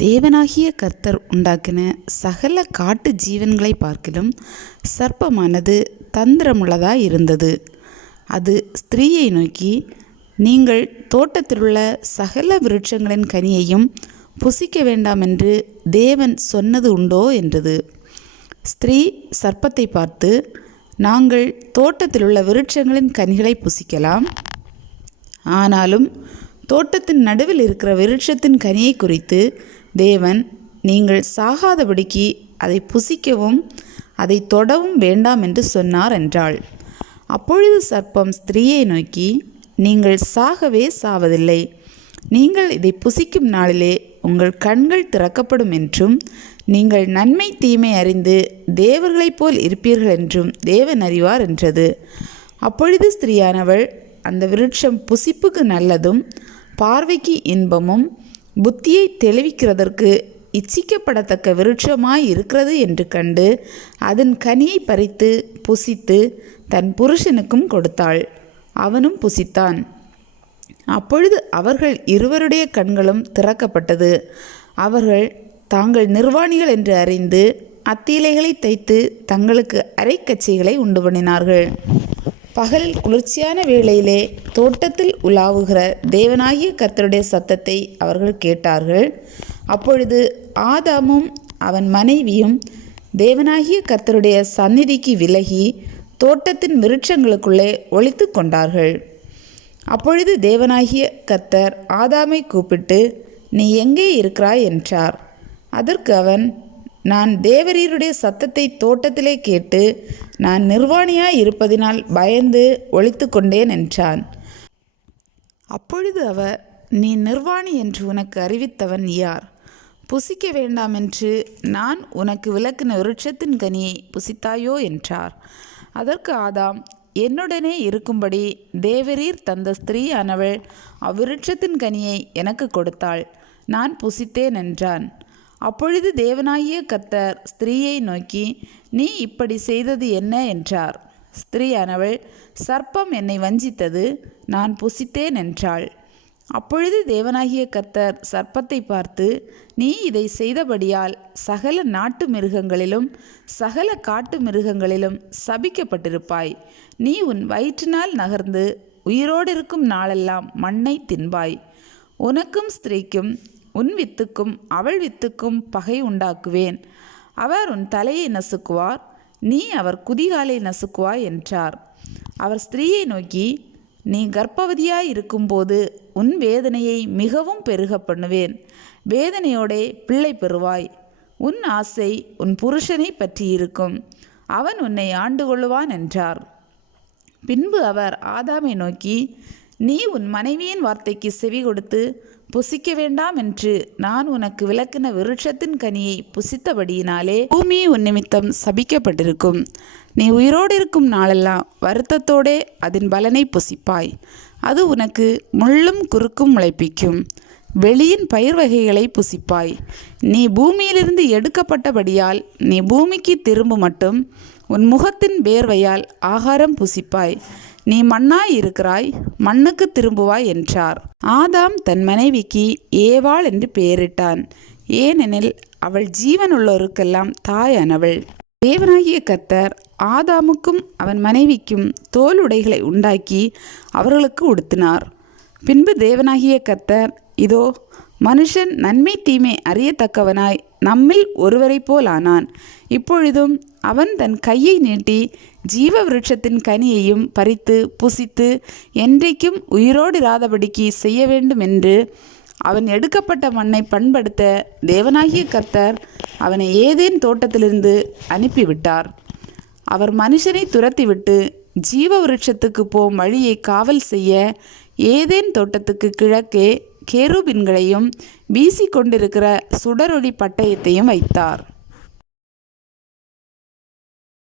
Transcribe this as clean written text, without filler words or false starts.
தேவனாகிய கர்த்தர் உண்டாக்கின சகல காட்டு ஜீவன்களை பார்க்கிலும் சர்ப்பமானது தந்திரமுள்ளதாய் இருந்தது. அது ஸ்திரீயை நோக்கி, நீங்கள் தோட்டத்திலுள்ள சகல விருட்சங்களின் கனியையும் புசிக்க வேண்டாம் என்று தேவன் சொன்னது உண்டோ என்றது. ஸ்திரீ சர்ப்பத்தை பார்த்து, நாங்கள் தோட்டத்திலுள்ள விருட்சங்களின் கனிகளை புசிக்கலாம், ஆனாலும் தோட்டத்தின் நடுவில் இருக்கிற விருட்சத்தின் கனியை குறித்து தேவன், நீங்கள் சாகாதபடிக்கு அதை புசிக்கவும் அதை தொடவும் வேண்டாம் என்று சொன்னார் என்றாள். அப்பொழுது சர்ப்பம் ஸ்திரீயை நோக்கி, நீங்கள் சாகவே சாவதில்லை. நீங்கள் இதை புசிக்கும் நாளிலே உங்கள் கண்கள் திறக்கப்படும் என்றும் நீங்கள் நன்மை தீமை அறிந்து தேவர்களைப் போல் இருப்பீர்கள் என்றும் தேவன் அறிவார் என்றது. அப்பொழுது ஸ்திரீயானவள், அந்த விருட்சம் புசிப்புக்கு நல்லதும் பார்வைக்கு இன்பமும் புத்தியை தெளிவிக்கிறதற்கு இச்சிக்கப்படத்தக்க விருட்சமாய் இருக்கிறது என்று கண்டு அதன் கனியை பறித்து புசித்து தன் புருஷனுக்கும் கொடுத்தாள். அவனும் புசித்தான். அப்பொழுது அவர்கள் இருவருடைய கண்களும் திறக்கப்பட்டது. அவர்கள் தாங்கள் நிர்வாணிகள் என்று அறிந்து அத்தியிலைகளை தைத்து தங்களுக்கு அரைக்கச்சைகளை உண்டு பண்ணினார்கள். பகல் குளிர்ச்சியான வேளையிலே தோட்டத்தில் உலாவுகிற தேவனாகிய கர்த்தருடைய சத்தத்தை அவர்கள் கேட்டார்கள். அப்பொழுது ஆதாமும் அவன் மனைவியும் தேவனாகிய கர்த்தருடைய சந்நிதிக்கு விலகி தோட்டத்தின் விருட்சங்களுக்குள்ளே ஒளித்து கொண்டார்கள். அப்பொழுது தேவனாகிய கர்த்தர் ஆதாமை கூப்பிட்டு, நீ எங்கே இருக்கிறாய் என்றார். அதற்கு அவன், நான் தேவரீருடைய சத்தத்தை தோட்டத்திலே கேட்டு நான் நிர்வாணியாய் இருப்பதினால் பயந்து ஒளித்து கொண்டேன் என்றான். அப்பொழுது அவர், நீ நிர்வாணி என்று உனக்கு அறிவித்தவன் யார்? புசிக்க வேண்டாம் என்று நான் உனக்கு விலக்கின விருட்சத்தின் கனியை புசித்தாயோ என்றார். அதற்கு ஆதாம், என்னுடனே இருக்கும்படி தேவரீர் தந்த ஸ்திரீயானவள் அவ்விருட்சத்தின் கனியை எனக்கு கொடுத்தாள், நான் புசித்தேன் என்றான். அப்பொழுது தேவனாகிய கர்த்தர் ஸ்திரீயை நோக்கி, நீ இப்படி செய்தது என்ன என்றார். ஸ்திரீயானவள், சர்ப்பம் என்னை வஞ்சித்தது, நான் புசித்தேன் என்றாள். அப்பொழுது தேவனாகிய கர்த்தர் சர்ப்பத்தை பார்த்து, நீ இதை செய்தபடியால் சகல நாட்டு மிருகங்களிலும் சகல காட்டு மிருகங்களிலும் சபிக்கப்பட்டிருப்பாய். நீ உன் வயிற்றினால் நகர்ந்து உயிரோடு இருக்கும் நாளெல்லாம் மண்ணை தின்பாய். உனக்கும் ஸ்திரீக்கும் உன் வித்துக்கும் அவள் வித்துக்கும் பகை உண்டாக்குவேன். அவர் உன் தலையை நசுக்குவார், நீ அவர் குதிகாலை நசுக்குவாய் என்றார். அவர் ஸ்திரீயை நோக்கி, நீ கர்ப்பவதியாய் இருக்கும்போது உன் வேதனையை மிகவும் பெருக பண்ணுவேன். வேதனையோடே பிள்ளை பெறுவாய். உன் ஆசை உன் புருஷனை பற்றி இருக்கும், அவன் உன்னை ஆண்டு கொள்ளுவான் என்றார். பின்பு அவர் ஆதாமை நோக்கி, நீ உன் மனைவியின் வார்த்தைக்கு செவி கொடுத்து புசிக்க வேண்டாம் என்று நான் உனக்கு விலக்கின விருட்சத்தின் கனியை புசித்தபடியினாலே பூமி உன் நிமித்தம் சபிக்கப்பட்டிருக்கும். நீ உயிரோடு இருக்கும் நாளெல்லாம் வருத்தத்தோடே அதன் பலனை புசிப்பாய். அது உனக்கு முள்ளும் குறுக்கும் முளைப்பிக்கும். வெளியின் பயிர் வகைகளை புசிப்பாய். நீ பூமியிலிருந்து எடுக்கப்பட்டபடியால் நீ பூமிக்கு திரும்ப மட்டும் உன் முகத்தின் வேர்வையால் ஆகாரம் புசிப்பாய். நீ மண்ணாய் இருக்கிறாய், மண்ணுக்கு திரும்புவாய் என்றார். ஆதாம் தன் மனைவிக்கு ஏவாள் என்று பெயரிட்டான், ஏனெனில் அவள் ஜீவனுள்ளோருக்கெல்லாம் தாயானவள். தேவனாகிய கர்த்தர் ஆதாமுக்கும் அவன் மனைவிக்கும் தோல் உடைகளை உண்டாக்கி அவர்களுக்கு உடுத்தினார். பின்பு தேவனாகிய கர்த்தர், இதோ மனுஷன் நன்மை தீமை அறியத்தக்கவனாய் நம்மில் ஒருவரை போல் ஆனான். இப்பொழுதும் அவன் தன் கையை நீட்டி ஜீவ விருட்சத்தின் கனியையும் பறித்து புசித்து என்றைக்கும் உயிரோடு இராதபடிக்கு செய்ய வேண்டும் என்று அவன் எடுக்கப்பட்ட மண்ணை பண்படுத்த தேவனாகிய கர்த்தர் அவனை ஏதேன் தோட்டத்திலிருந்து அனுப்பிவிட்டார். அவர் மனுஷனை துரத்திவிட்டு ஜீவ விருட்சத்துக்கு போம் வழியை காவல் செய்ய ஏதேன் தோட்டத்துக்கு கிழக்கே கேருபீன்களையும் வீசிக்கொண்டிருக்கிற சுடரொளி பட்டயத்தையும் வைத்தார்.